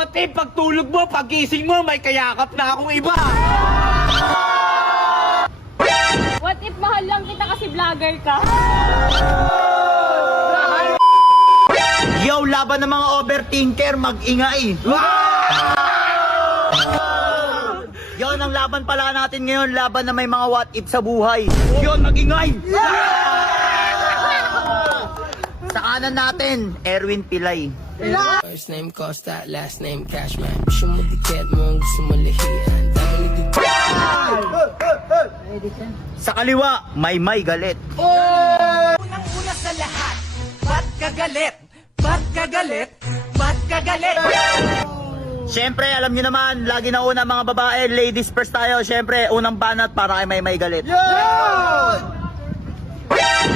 What if pagtulog mo, pagising mo, may kayakap na akong iba? What if mahal lang kita kasi vlogger ka? Yo, laban ng mga overthinker, mag-ingay. Yon ang laban pala natin ngayon, laban na may mga what if sa buhay. Yon, mag-ingay. Sa kanan natin, Erwin Pilay. First name Costa, last name Cashman. Gusto mo dikit mo, gusto mo lihian. Dami dito. Sa kaliwa, Maymay Galit. Unang-una sa lahat, ba't ka galit? Ba't ka galit? Ba't ka galit? Siyempre, alam niyo naman, lagi na una mga babae, ladies first tayo. Siyempre, unang banat para kay Maymay Galit.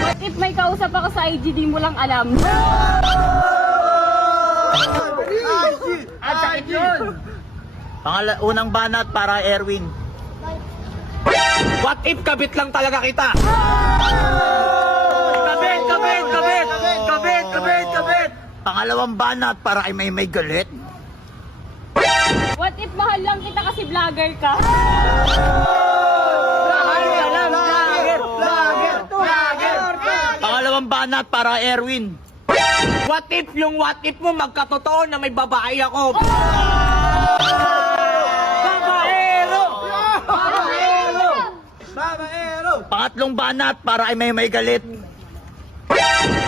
What if may kausap ako sa IG, di mo lang alam? Ang sakit yun! Unang banat para kay Erwin. What if kabit lang talaga kita? Kabit, kabit, kabit! Kabit, kabit, kabit! Pangalawang banat para kay Maymay Galit. What if mahal lang kita kasi vlogger ka? Pangalawang banat para kay Erwin. What if yung what if mo magkatotoo na may babae ako? Babaero! Babaero! Babaero! Pangatlong banat para kay Maymay Galit.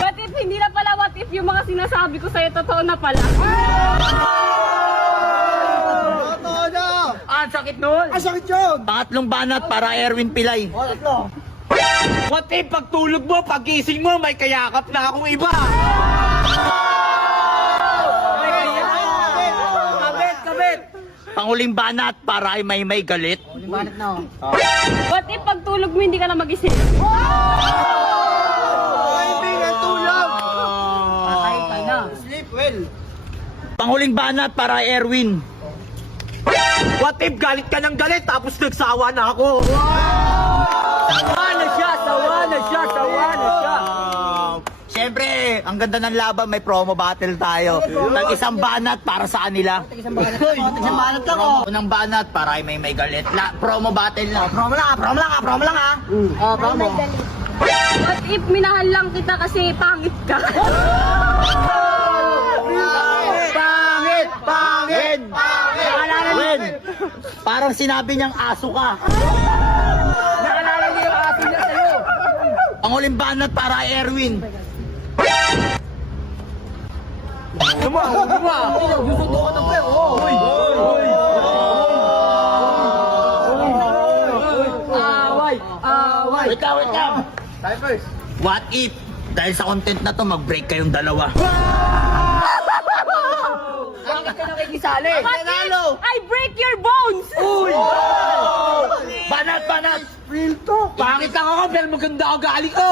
What if hindi na pala what if yung mga sinasabi ko sa'yo totoo na pala? Ang sakit nun! Ang sakit yun! Pangatlong banat para kay Erwin Pilay. What if pagtulog mo, pagising mo, may kayakap na akong iba? Kabit, kabit! Panguling banat para kay Maymay Galit. What if pagtulog mo hindi ka na mag-isip? Panguling banat para kay Erwin. What if galit ka ng galit tapos nagsawa na ako? Sawa na siya, sawa na siya, sawa na siya. Siyempre, ang ganda ng laban, may promo battle tayo. Tag-isang banat para sa kanila. Tag-isang banat lang oh. Unang banat para kay Maymay Galit. Promo battle na. Promo lang ha. Promo. What if minahal lang kita kasi pangit ka? Pangit! Pangit! Wen! Parang sinabi niyang aso ka. Naalala niyo yung aso niya sa'yo. Panguling banat para kay Erwin. Luma! Gusto ko ito pre. Away! Wait lang. Tayo first. What if, dahil sa content na to, mag-break kayong dalawa? Bakit ka nakikisali? What if I break your bones? Banat! Real talk. Pangit lang ako, pero maganda ako galing ko.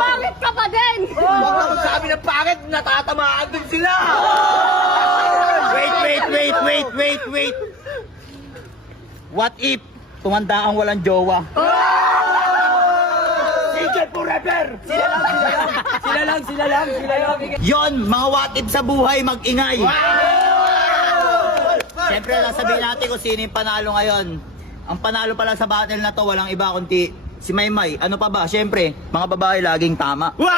Pangit ka pa din! Huwag na magsabi ng pangit, natatamaan din sila. Wait. What if, tumanda kang walang jowa? Secret forever. Sila lang. Yon, mga what if sa buhay, mag-ingay. Siyempre, sasabihin natin kung sino yung panalo ngayon. Ang panalo pala sa battle na to, walang iba kundi si Maymay. Ano pa ba? Siyempre, mga babae laging tama. Wow!